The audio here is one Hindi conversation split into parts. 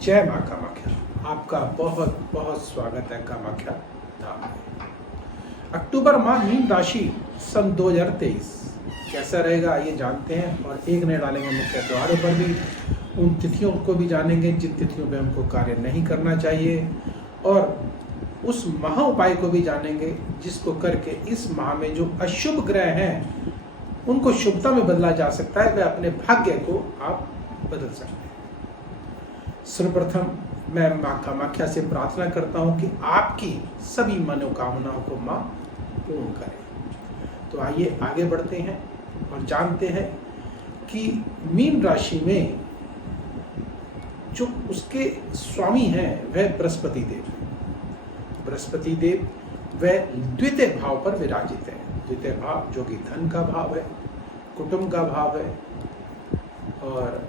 जय माँ कामाख्या। आपका बहुत बहुत स्वागत है कामाख्या धाम में। अक्टूबर माह मीन राशि सन 2023 कैसा रहेगा ये जानते हैं, और एक नए डालेंगे मुख्य त्योहारों पर भी, उन तिथियों को भी जानेंगे जिन तिथियों पे हमको कार्य नहीं करना चाहिए, और उस महा उपाय को भी जानेंगे जिसको करके इस माह में जो अशुभ ग्रह हैं उनको शुभता में बदला जा सकता है, वह अपने भाग्य को आप बदल सकते हैं। सर्वप्रथम मैं माँ कामाख्या से प्रार्थना करता हूँ कि आपकी सभी मनोकामनाओं को माँ पूर्ण करे। तो आइए आगे बढ़ते हैं और जानते हैं कि मीन राशि में जो उसके स्वामी हैं वह बृहस्पति देव हैं। बृहस्पति देव वह द्वितीय भाव पर विराजित है। द्वितीय भाव जो कि धन का भाव है, कुटुंब का भाव है, और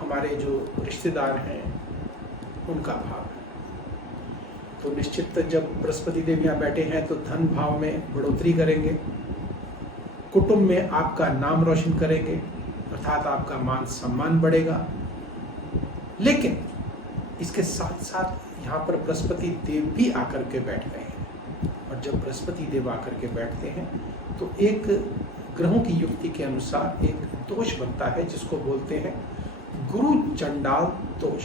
हमारे जो रिश्तेदार हैं उनका भाव है। तो निश्चित जब बृहस्पति देव यहाँ बैठे हैं तो धन भाव में बढ़ोतरी करेंगे, कुटुंब में आपका नाम रोशन करेंगे, अर्थात आपका मान सम्मान बढ़ेगा। लेकिन इसके साथ साथ यहाँ पर बृहस्पति देव भी आकर के बैठ गए हैं, और जब बृहस्पति देव आकर के बैठते हैं तो एक ग्रहों की युक्ति के अनुसार एक दोष बनता है जिसको बोलते हैं गुरु चंडाल दोष।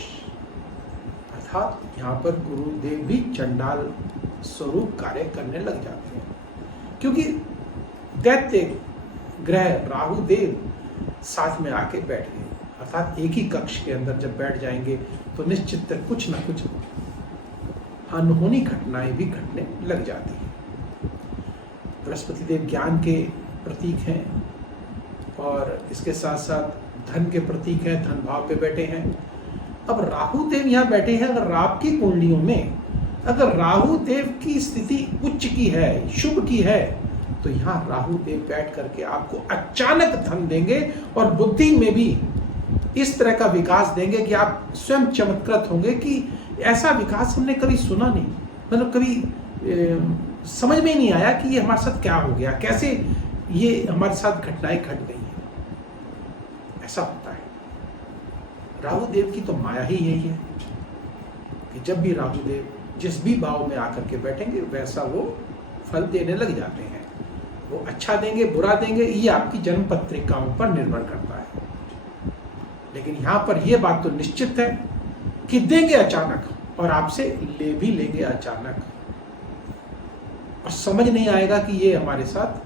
अर्थात यहाँ पर गुरुदेव भी चंडाल स्वरूप कार्य करने लग जाते हैं, क्योंकि दैत्य ग्रह राहु देव साथ में आके बैठ गए। अर्थात एक ही कक्ष के अंदर जब बैठ जाएंगे तो निश्चित कुछ न कुछ अनहोनी घटनाएं भी घटने लग जाती हैं। बृहस्पति देव ज्ञान के प्रतीक हैं, और इसके साथ साथ धन के प्रतीक हैं, धन भाव पे बैठे हैं। अब राहु देव यहाँ बैठे हैं। अगर आपकी कुंडलियों में अगर राहु देव की स्थिति उच्च की है, शुभ की है, तो यहाँ राहु देव बैठ करके आपको अचानक धन देंगे और बुद्धि में भी इस तरह का विकास देंगे कि आप स्वयं चमत्कृत होंगे कि ऐसा विकास हमने कभी सुना नहीं। मतलब कभी समझ में नहीं आया कि ये हमारे साथ क्या हो गया, कैसे ये हमारे साथ घटनाएं घट गई हैं। ऐसा होता है। राहु देव की तो माया ही यही है कि जब भी राहु देव जिस भी भाव में आकर के बैठेंगे वैसा वो फल देने लग जाते हैं। वो अच्छा देंगे, बुरा देंगे, ये आपकी जन्म पत्रिकाओं पर निर्भर करता है। लेकिन यहाँ पर यह बात तो निश्चित है कि देंगे अचानक, और आपसे ले भी लेंगे अचानक, और समझ नहीं आएगा कि ये हमारे साथ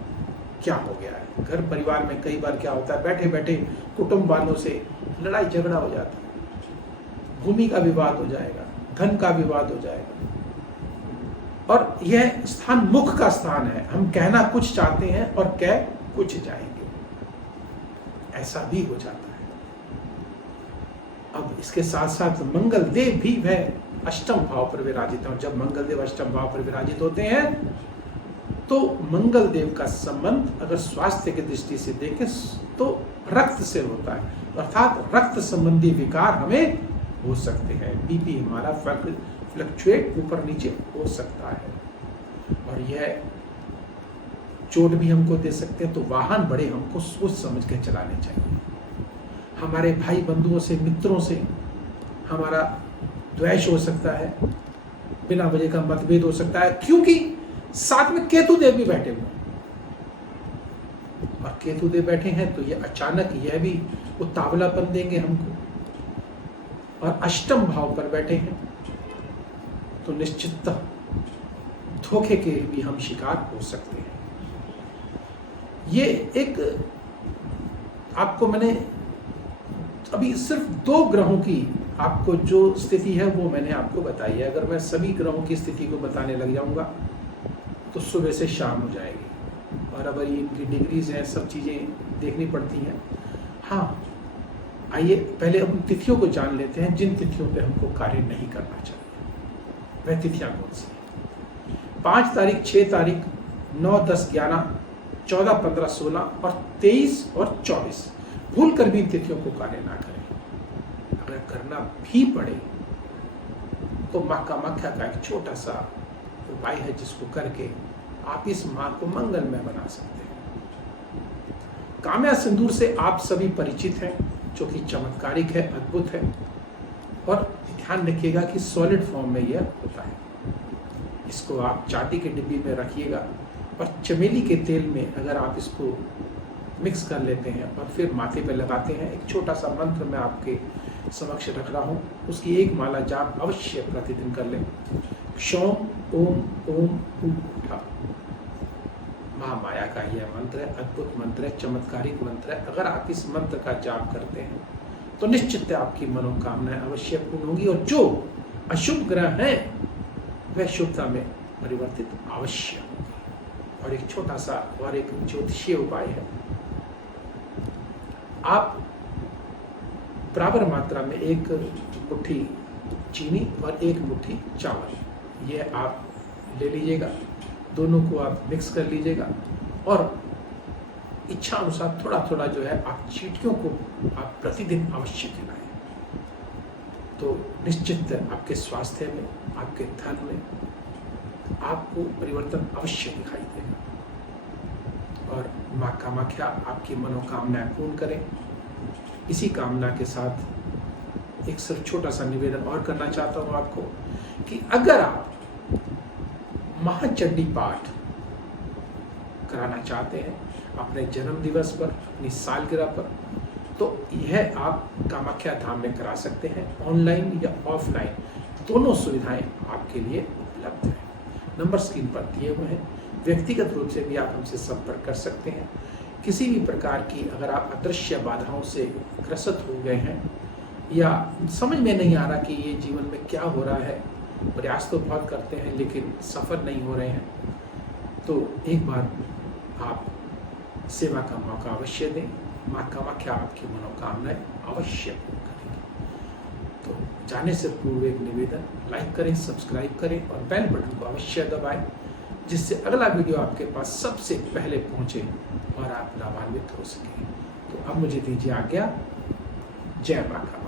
क्या हो गया है। घर परिवार में कई बार क्या होता है, बैठे बैठे कुटुंब वालों से लड़ाई झगड़ा हो जाता है, भूमि का विवाद हो जाएगा, धन का विवाद हो जाएगा, और यह स्थान मुख का स्थान है। हम कहना कुछ चाहते हैं और कह कुछ जाएंगे, ऐसा भी हो जाता है। अब इसके साथ साथ मंगल देव भी वह अष्टम भाव पर विराजित है। जब मंगल देव अष्टम भाव पर विराजित होते हैं तो मंगल देव का संबंध अगर स्वास्थ्य की दृष्टि से देखें तो रक्त से होता है, अर्थात रक्त संबंधी विकार हमें हो सकते हैं। बीपी हमारा फ्लक्चुएट ऊपर नीचे हो सकता है, और यह चोट भी हमको दे सकते हैं। तो वाहन बड़े हमको सोच समझ के चलाने चाहिए। हमारे भाई बंधुओं से, मित्रों से हमारा द्वेष हो सकता है, बिना वजह का मतभेद हो सकता है, क्योंकि साथ में केतु देव भी बैठे हुए हैं। और केतु देव बैठे हैं तो ये अचानक यह भी उतावलापन देंगे हमको, और अष्टम भाव पर बैठे हैं तो निश्चित धोखे के भी हम शिकार हो सकते हैं। ये एक आपको मैंने अभी सिर्फ 2 ग्रहों की आपको जो स्थिति है वो मैंने आपको बताई है। अगर मैं सभी ग्रहों की स्थिति को बताने लग जाऊंगा तो सुबह से शाम हो जाएगी, और अब इनकी डिग्रीज हैं, सब चीज़ें देखनी पड़ती हैं। हाँ, आइए पहले हम तिथियों को जान लेते हैं जिन तिथियों पे हमको कार्य नहीं करना चाहिए। वह तिथियाँ कौन सी हैं? 5 तारीख, 6 तारीख, 9, 10, 11, 14, 15, 16 और 23 और 24 भूल कर भी इन तिथियों को कार्य ना करें। अगर करना भी पड़े तो माँ कामाख्या का एक छोटा सा उपाय है जिसको करके आप इस माँ को मंगलमय बना सकते हैं। काम्या सिंदूर से आप सभी परिचित हैं, जो कि चमत्कारिक है, अद्भुत है। और ध्यान रखिएगा कि सॉलिड फॉर्म में यह होता है। इसको आप चाटी के डिब्बी में रखिएगा और चमेली के तेल में अगर आप इसको मिक्स कर लेते हैं और फिर माथे पे लगाते हैं, एक छोटा सा मंत्र मैं आपके समक्ष रख रहा हूँ, उसकी एक माला जाप अवश्य प्रतिदिन कर लें। क्षौम ओम ओम उठा महामाया का यह मंत्र है, अद्भुत मंत्र है, चमत्कारिक मंत्र है। अगर आप इस मंत्र का जाप करते हैं तो निश्चित आपकी मनोकामनाएं अवश्य पूर्ण होंगी और जो अशुभ ग्रह हैं वह शुभता में परिवर्तित अवश्य होंगे। और एक छोटा सा और एक ज्योतिषीय उपाय है, आप बराबर मात्रा में एक मुट्ठी चीनी और एक मुट्ठी चावल ये आप ले लीजिएगा, दोनों को आप मिक्स कर लीजिएगा और इच्छा अनुसार थोड़ा थोड़ा जो है आप चींटियों को आप प्रतिदिन अवश्य खिलाएं, तो निश्चित आपके स्वास्थ्य में, आपके धन में आपको परिवर्तन अवश्य दिखाई देगा। और माँ कामाख्या आपकी मनोकामनाएं पूर्ण करें। इसी कामना के साथ एक सिर्फ छोटा सा निवेदन और करना चाहता हूँ आपको कि अगर आप महाचंडी पाठ कराना चाहते हैं अपने जन्म दिवस पर, अपनी सालगिरह पर, तो यह आप कामाख्या धाम में करा सकते हैं। ऑनलाइन या ऑफलाइन दोनों सुविधाएं आपके लिए उपलब्ध हैं। नंबर स्क्रीन पर दिए हुए हैं, व्यक्तिगत रूप से भी आप हमसे संपर्क कर सकते हैं। किसी भी प्रकार की अगर आप अदृश्य बाधाओं से ग्रसित हो गए हैं या समझ में नहीं आ रहा कि ये जीवन में क्या हो रहा है, प्रयास तो बहुत करते हैं लेकिन सफल नहीं हो रहे हैं, तो एक बार आप सेवा का मौका अवश्य दें। माँ कामाख्या आपकी मनोकामनाएं अवश्य पूर्ण करेंगे। तो जाने से पूर्व एक निवेदन, लाइक करें, सब्सक्राइब करें और बेल बटन को अवश्य दबाएं, जिससे अगला वीडियो आपके पास सबसे पहले पहुंचे और आप लाभान्वित हो सकें। तो अब मुझे दीजिए आज्ञा। जय माँ कामाख्या।